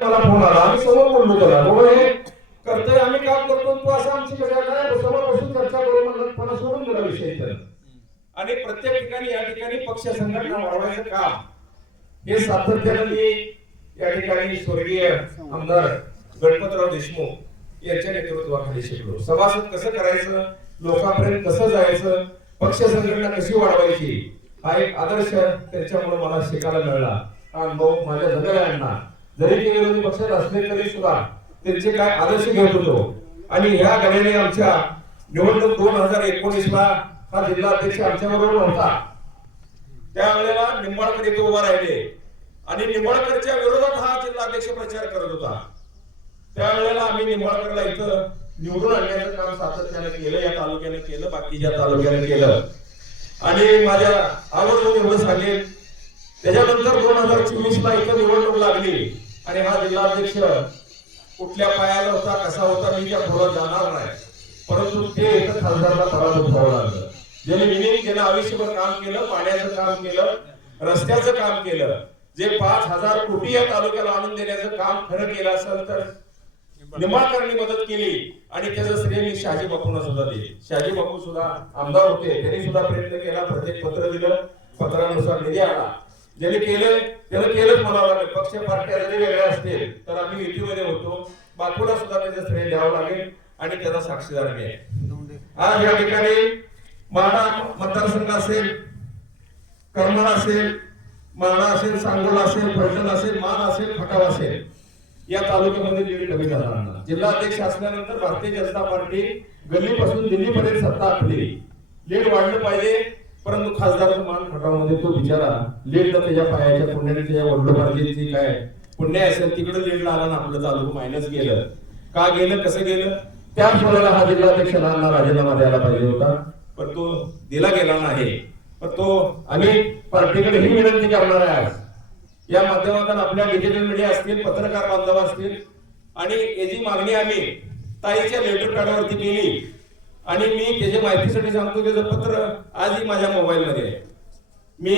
मला फोन आला. आम्ही समोर बोललो त्याला. बाबा हे करतोय आम्ही काम करतो तू असं आमची काय समोर बसून चर्चा करू म्हणलं मला सोडून दिला विषय तर आणि प्रत्येक ठिकाणी या ठिकाणी पक्ष संघटना वाढवायचं काम. हे सातत्यानं मी या ठिकाणी स्वर्गीय आमदार गणपतराव देशमुख यांच्या नेतृत्वाखाली शिकलो. सभासद कसं करायचं लोकांपर्यंत कसं जायचं पक्ष संघटना कशी वाढवायची हा एक आदर्श त्यांच्यामुळे मला शिकायला मिळाला. हा अनुभव माझ्या सगळ्यांना जरी ते विरोधी पक्षात असले तरी सुद्धा त्यांचे काय आदर्श घेत होतो हो. आणि ह्या गण्याने आमच्या निवडणूक दोन हजार एकोणीस ला हा जिल्हा अध्यक्ष आमच्या बरोबर होता त्यावेळेला निंबाळकर इथे उभा राहिले. आणि निंबाळकरच्या विरोधात हा जिल्हाध्यक्ष प्रचार करत होता. त्यावेळेला आम्ही निंबाळकरला इथं निवडून आणण्याचं काम सातत्याने केलं या तालुक्याने केलं बाकीच्या तालुक्याने केलं. आणि माझ्या आवडून एवढं सांगेल त्याच्यानंतर दोन हजार चोवीस ला इथं निवडणूक लागली. आणि हा जिल्हाध्यक्ष कुठल्या पायाला होता कसा होता मी त्या पुढे जाणार नाही. परंतु ते एकच खासदारला पराभूत व्हावं लागलं. ज्याने मिनी केलं आयुष्यभर काम केलं पाण्याचं काम केलं रस्त्याचं काम केलं. जे पाच हजार कोटी या तालुक्याला आणून देण्याचं काम खरं केलं असेल तर निंबाळकरांनी मदत केली. आणि त्याचं श्रेय मी शहाजी बापूंना सुद्धा दिले. शहाजी बापू सुद्धा आमदार होते. त्यांनी सुद्धा प्रयत्न केला प्रत्येक पत्र दिलं. पत्रानुसार निधी आला. ज्याने केलं त्याला केलंच म्हणावं लागेल. पक्ष पार्ट्या जरी वेगळ्या असतील तर आम्ही युतीमध्ये होतो. बापूला सुद्धा त्याचं श्रेय द्यावं लागेल आणि त्याचा साक्षीदार मी आहे. आज या ठिकाणी माडा मतदारसंघ असेल करमाळा असेल माडा असेल सांगोला असेल फलटण असेल मान असेल खटाव असेल या तालुक्यामध्ये लीड कमी झाला जिल्हा अध्यक्ष असल्यानंतर भारतीय जनता पार्टी गल्लीपासून दिल्लीपर्यंत सत्ता आखली. लीड वाढलं पाहिजे. परंतु खासदार मान खटावमध्ये तो बिचारा लीडला त्याच्या पायाच्या पुण्याने त्याच्या वडिलोपार्जितची काय पुण्य असेल तिकडे लीडला आला ना आपलं चालू मायनस गेलं. का गेलं कसं गेलं? त्या वेळेला हा जिल्हाध्यक्षांना राजीनामा द्यायला पाहिजे होता. पण तो दिला गेला नाही. पण तो आम्ही पार्टीकडे ही विनंती करणार आहे आज. या माध्यमातून आपल्या डिजिटल मीडिया असतील पत्रकार बांधव असतील आणि याची मागणी आम्ही ताईच्या लेटर पॅडवरती केली. आणि मी त्याच्या माहितीसाठी सांगतो त्याचं पत्र आजही माझ्या मोबाईलमध्ये आहे. मी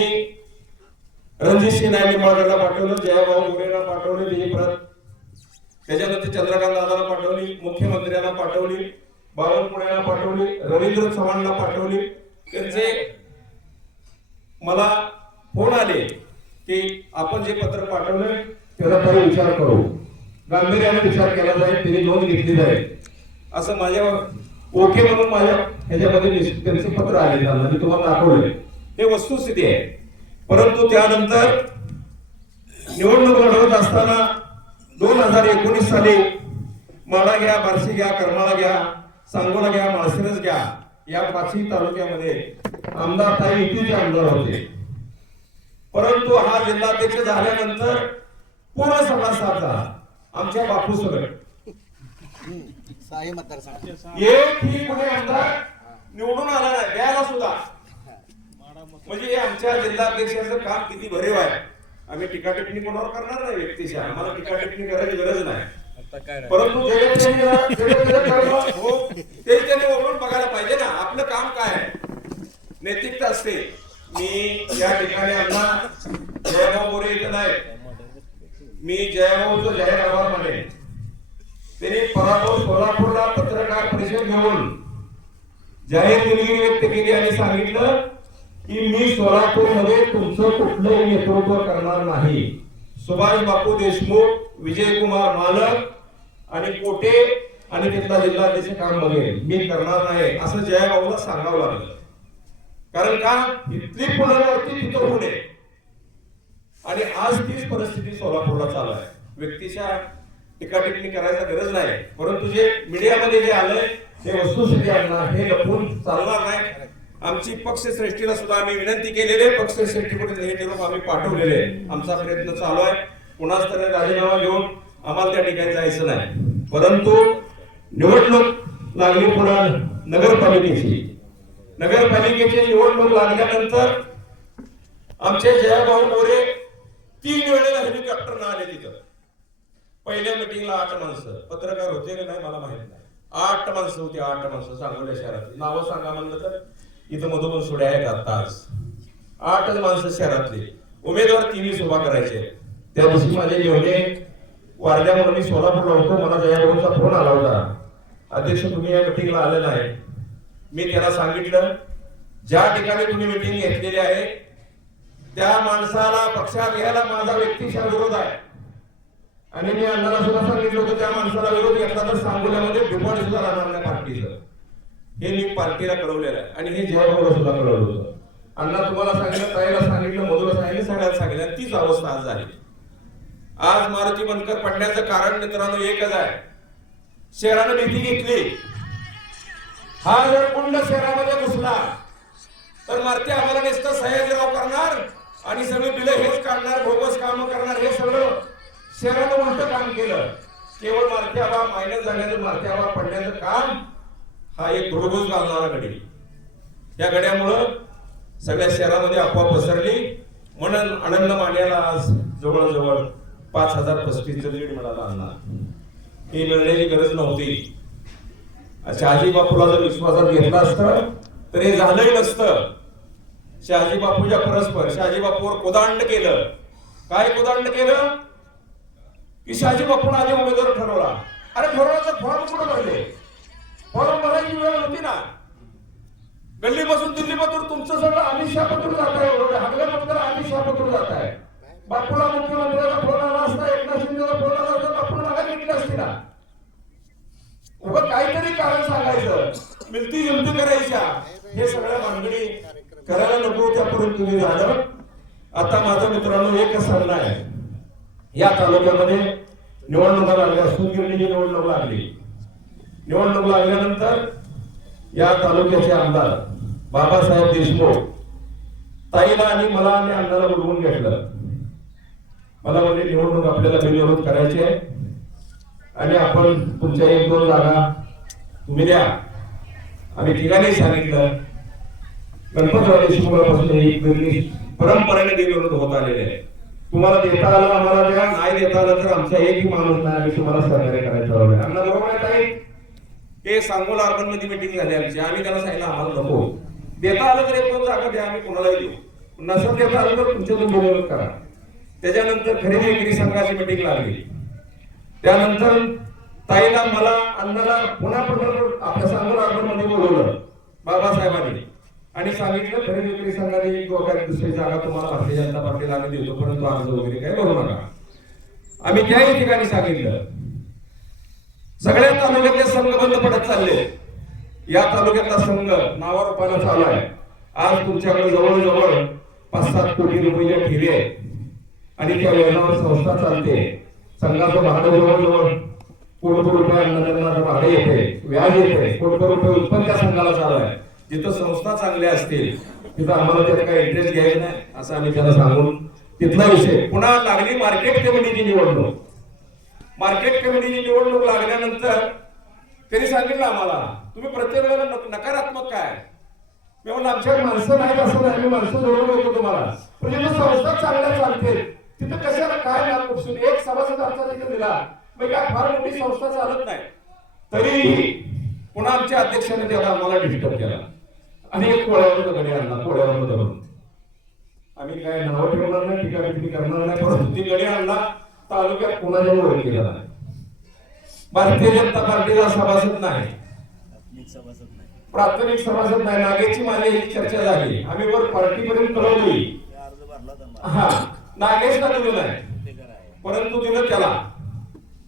रणजित सिन्हा निंबाळकरला पाठवलं जयाभाऊ मोरेला पाठवले त्याची प्रत त्याच्यानंतर चंद्रकांत दादाला पाठवली मुख्यमंत्र्यांना पाठवली बावनकुळ्याला पाठवली रवींद्र चव्हाणला पाठवली. त्यांचे मला फोन आले की आपण जे पत्र पाठवलंय त्याचा थोडा विचार करू. गांभीर्याने विचार केला जाईल त्यांनी नोंद घेतली जाईल. असं माझ्यावर ओके म्हणून माझ्या ह्याच्यामध्ये निश्चित त्यांचे पत्र आले त्यांना मी तुम्हाला दाखवले हे वस्तुस्थिती आहे. परंतु त्यानंतर निवडणूक लढवत असताना दोन हजार एकोणीस साली माडा घ्या बार्शी घ्या करमाळा घ्या सांगोला घ्या माळशिरस घ्या या पाचही तालुक्यामध्ये आमदार ताई युतीचे आमदार होते. परंतु हा जिल्हाध्यक्ष झाल्यानंतर पूर्ण सभा साधला आमच्या बापू साही मतदारसंघ. एक ही आमदार निवडून आला नाही द्यायला सुद्धा. म्हणजे हे आमच्या जिल्हाध्यक्षाचं काम किती भरीव आहे. आम्ही टीका टिप्पणी कोणावर करणार नाही व्यक्तीच्या आम्हाला टीका टिप्पणी करायची गरज नाही. परंतु हो ते त्याने ओळखून बघायला पाहिजे ना. आपलं काम काय आहे? नैतिकता असते. मी या ठिकाणी आमना जयभाऊ मोरे इथं नाही. मी जयभाऊचं जाहीर आभार मानेन. त्यांनी पराभूत सोलापूरला पत्रकार परिषद घेऊन जाहीर दिलगिरी व्यक्त केली आणि सांगितलं की मी सोलापूरमध्ये तुमचं कुठलंही नेतृत्व करणार नाही. सुभाष बापू देशमुख विजय कुमार मालक आणि कोटे आणि तिथला जिल्हाध्यक्ष काम बघेल. मी करणार नाही. असं जयबाबूला सांगावं लागलं. कारण का? इथली पुनरावृत्ती तिथं होऊ नये. आणि आज तीच परिस्थिती सोलापूरला चालू आहे. व्यक्तीच्या टीका टिप्पणी करायचा गरज नाही. परंतु जे मीडियामध्ये जे आलंय ते वस्तुस्थिती आणणार हे लपून चालणार नाही. आमची पक्षश्रेष्ठीला सुद्धा आम्ही विनंती केलेली आहे. पक्षश्रेष्ठीकडे हे निरोप आम्ही पाठवलेले आहे आमचा प्रयत्न चालू आहे. कुणाच तरी राजीनामा घेऊन आम्हाला त्या ठिकाणी जायचं नाही. परंतु निवडणूक लागली पुन्हा नगरपालिकेची. नगरपालिकेची निवडणूक लागल्यानंतर आमचे जयाभाऊ मोरे तीन वेळेला हेलिकॉप्टर आले तिथं. पहिल्या मिटिंगला आठ माणसं. पत्रकार होते का नाही मला माहीत नाही. आठ माणसं होती आठ माणसं सांगोल्या शहरातली. नावं सांगा म्हणलं तर इथं मधुबन सोड्या आहेत आता आज. आठच माणसं शहरातली. उमेदवार तिन्ही उभा करायचे. त्या दिवशी माझे जेवढे वारल्यामुळे मी सोलापूरला होतो मला जयाभाऊचा फोन आला होता. अध्यक्ष तुम्ही या मिटिंगला आले नाही. मी त्याला सांगितलं ज्या ठिकाणी तुम्ही मिटिंग घेतलेली आहे त्या माणसाला पक्षात घ्यायला माझा व्यक्तिशा विरोध आहे आणि मी अण्णाला सुद्धा सांगितलं होतं त्या माणसाला विरोध घेतला तर सांगोल्यामध्ये डिपॉझिट सुद्धा राहणार नाही पार्टीचं. हे मी पार्टीला कळवलेलं आहे. आणि हे जयभाऊला सुद्धा कळवलं होतं. अण्णा तुम्हाला सांगितलं ताईला सांगितलं मधुला सांगितलं सगळ्याला सांगितलं. तीच अवस्था आज झाली. आज मारुती बनकर पडण्याचं कारण मित्रांनो एकच आहे. शहरानं भीती घेतली. हा जर कुंड शहरामध्ये घुसला तर मारुती आम्हाला नुसतं सह्याद्रीराव करणार आणि सगळे बिलं हेच काढणार बोगस काम करणार हे सगळं शहरानं उलट काम केलं. केवळ मारत्याबा मायनस झाल्याचं मारत्याबा आबा पडण्याचं काम हा एक भुरभुस घालणारा घडी या घड्यामुळं सगळ्या शहरामध्ये अफवा पसरली. म्हणून आनंद मान्याला आज जवळजवळ पाच हजार पस्तीसचं लीड मिळाला अण्णा. हे मिळण्याची गरज नव्हती. शहाजी बापूला जर विश्वासात घेतला असतं तर हे झालंही नसतं. शहाजी बापूच्या परस्पर शहाजी बापूवर कोदांड केलं. काय कोदांड केलं? की शहाजी बापून आधी उमेदवार ठरवला. अरे ठरवण्याचं फॉर्म कुठं भरले? फॉर्म भरायची वेळ होती ना. गल्लीपासून दिल्लीपासून तुमचं सगळं अमित शहा पत्र जात आहे हगले पत्र अमित शहा पत्र जात आहे बापूला मुख्यमंत्र्याचा फोन आला असता एकनाथ शिंदेचा फोन आला असता बापून मागा घेतली असती ना. उभं काहीतरी कारण सांगायचं. मिलती जुलती करायच्या. हे सगळ्या मांडणी करायला नको त्यापर्यंत तुम्ही झालं आता माझ्या मित्रांनो एकच सांगणं आहे. या तालुक्यामध्ये निवडणुका लागल्या सुदगिरणीची निवडणूक लागली. निवडणूक लागल्यानंतर या तालुक्याचे आमदार बाबासाहेब देशमुख ताईला आणि मला आणि अण्णाला बोलवून घेतलं. मला म्हणजे निवडणूक आपल्याला बिनविरोध करायची आहे? आणि आपण तुमच्या एक दोन जागा तुम्ही द्या. आम्ही ठिकाणी सांगितलं. गणपतराव देशमुखापासून परंपरेने बिनविरोध होत आलेले आहे तुम्हाला देता आलं आम्हाला द्या नाही देता आलं तर आमचा एकही माणूस नाही आम्ही तुम्हाला सहकार्य करायचं आहे अण्णा बरोबर आहे ताई? सांगोला अर्बनमध्ये मिटिंग झाली आमची. आम्ही त्यांना सांगितलं आम्हाला नको. देता आलं तर एक दोन जागा द्या आम्ही कोणालाही देऊ. नसं देता आलं तर तुमच्यातून बोलवत करा. त्याच्यानंतर खरेदी विक्री संघाची मिटिंग लागली. त्यानंतर ताईला मला अण्णाला पुन्हा पुन्हा आपल्या सांगोला अर्बनमध्ये बोलवलं बाबासाहेबांनी. आणि सांगितलं खरे विक्री संघाने एक दोघा दुसरी जागा तुम्हाला भारतीय जनता पार्टीला आम्ही देतो परंतु अर्ज वगैरे काय भरू नका. आम्ही त्याही ठिकाणी सांगितलं. सगळ्या तालुक्यातले संघ बंद पडत चालले. या तालुक्यातला संघ नावारूपाला चालू आहे. आज तुमच्याकडे जवळजवळ पाच सात कोटी रुपये ठेवी आहे. आणि त्या योजनावर संस्था चालते. संघाचं भाडं जवळजवळ कोटी रुपये अन्नदानाचं भाडं येते व्याज येते. कोटी रुपये उत्पन्न त्या संघाला चालू आहे. जिथं संस्था चांगल्या असतील तिथं आम्हाला त्यात काही इंटरेस्ट घ्यायचा नाही असं आम्ही त्याला सांगून तिथला विषय. पुन्हा लागली मार्केट कमिटीची निवडणूक. मार्केट कमिटीची निवडणूक लागल्यानंतर त्यांनी सांगितलं आम्हाला तुम्ही प्रत्येक वेळेला नकारात्मक काय? मी म्हणलं आमच्या माणसं नाही असं नाही आम्ही माणसं जोडून होतो तुम्हाला. पण जिथं संस्था चांगल्या चालते तिथं कशाला काय नाव उपसून? एक सभासद आमचा तिथे दिला. मग काय फार मोठी संस्था चालत नाही. तरीही पुन्हा आमच्या अध्यक्षाने त्याला आम्हाला डिस्टर्ब केला. अनेक एक कोळ्यावर दगडी आणला कोळ्यावर धरून आम्ही काय नावं ठेवणार नाही टीका टिप्पणी करणार नाही परंतु ती गणे आणला तालुक्यात कोणाच्या ओळख केला नाही. भारतीय जनता पार्टीला सभासद नाही. प्राथमिक सभासद नाही नागेची माझी ही चर्चा झाली. आम्ही वर पार्टीपर्यंत कळवली हा नागेशला दिलं नाही परंतु दिलं त्याला.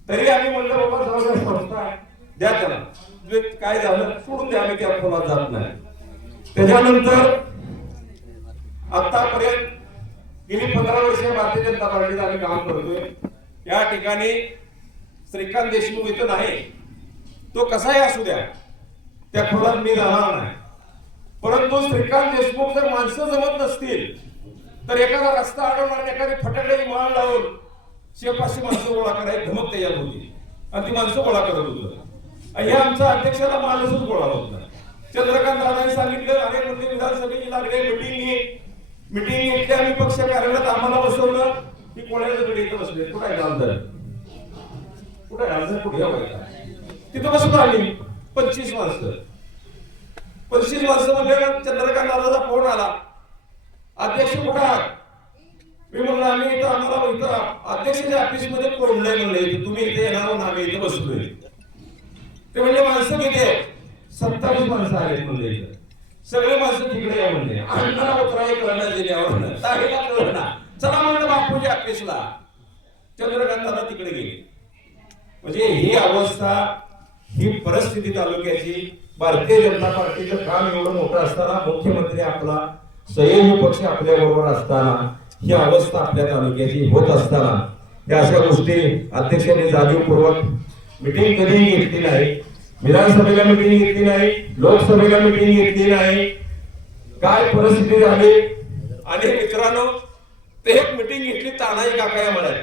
तरी आम्ही म्हणलं बाबा जाऊ द्या संस्था आहे. द्या त्याला. काय झालं? सोडून द्या आम्ही त्या खोलात जात नाही. त्याच्यानंतर आतापर्यंत गेली पंधरा वर्ष भारतीय जनता पार्टीत आम्ही काम करतोय. या ठिकाणी श्रीकांत देशमुख इथं नाही. तो कसाही असू द्या त्या खोलात मी राहणार नाही. परंतु श्रीकांत देशमुख जर माणसं जमत नसतील तर एखादा रस्ता अडवणार एखादी फटाकड्याची माळ लावून शेपाशी माणसं गोळा करायची धमक तयार होती आणि ती माणसं गोळा करत होतं. हे आमच्या अध्यक्षाला माणसच गोळा होता चंद्रकांत दादांनी सांगितलं अनेक म्हणजे विधानसभेची लागले मिटिंग मिटिंग घेतली आम्ही पक्ष कार्यालयात आम्हाला बसवलं. की कोणाच्या कडे इथं बसले कुठे आहे गावधर कुठे आहे गावधर कुठे तिथं बसून आम्ही पंचवीस माणसं. पंचवीस माणसं म्हणजे चंद्रकांत दादाचा फोन आला. अध्यक्ष कुठे आहात? मी म्हणलं आम्ही इथं आम्हाला इथं अध्यक्षाच्या ऑफिसमध्ये म्हणलं तुम्ही इथे येणार आम्ही इथं बसलोय. ते म्हणजे माणसं किती सत्तावीस माणसं आहेत म्हणले सगळे माणसं तिकडे या म्हणले अण्णा उतराय कळणार जिल्ह्यावर ताईला कळणार चला म्हणलं बापूजी ऑफिसला चंद्रकांताला तिकडे गेले. म्हणजे ही अवस्था ही परिस्थिती तालुक्याची भारतीय जनता पार्टीचं काम एवढं मोठं असताना मुख्यमंत्री आपला सहयोगी पक्ष आपल्या बरोबर असताना ही अवस्था आपल्या तालुक्याची होत असताना या अशा गोष्टी अध्यक्षांनी जाणीवपूर्वक मिटिंग कधीही घेतली नाही. विधानसभेला मिटिंग घेतली नाही लोकसभेला मिटिंग घेतली नाही. काय परिस्थिती झाली? आणि मित्रांनो ते एक मिटिंग घेतली तानाही काका या म्हणाले.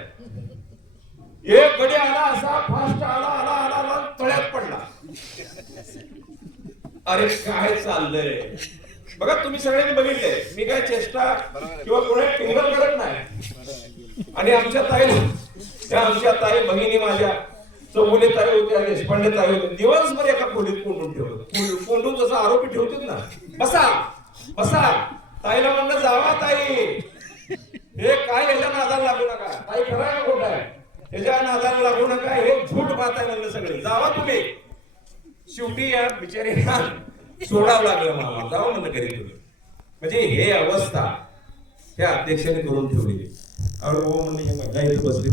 एक गडी आला असा फास्ट आला आला आला आला तळ्यात पडला. अरे काय चाललंय? बघा तुम्ही सगळ्यांनी बघितले. मी काय चेष्टा किंवा कोणा टिंगल करत नाही. आणि आमच्या ताई त्या आमच्या ताई भगिनी माझ्या चौगुले ताई होत्या देशपांडे ताई होते दिवसभर एका खोलीत कोंडून ठेवलं. कोंडून- जसं आरोपी ठेवतात ना. बसा बसा. ताईला म्हणलं जावा ताई. हे काय याच्या नादाला लागू नका. ताई खरा का खोटा आहे? याच्या नादाला लागू नका. हे झूट बात आहे म्हणलं सगळे. जावा तुम्ही. शेवटी या बिचारीला सोडावं लागलं मामा जावं म्हणलं घरी तुम्ही म्हणजे हे अवस्था त्या अध्यक्षाने करून ठेवली अरे हो म्हणले हे बघा इथे बसली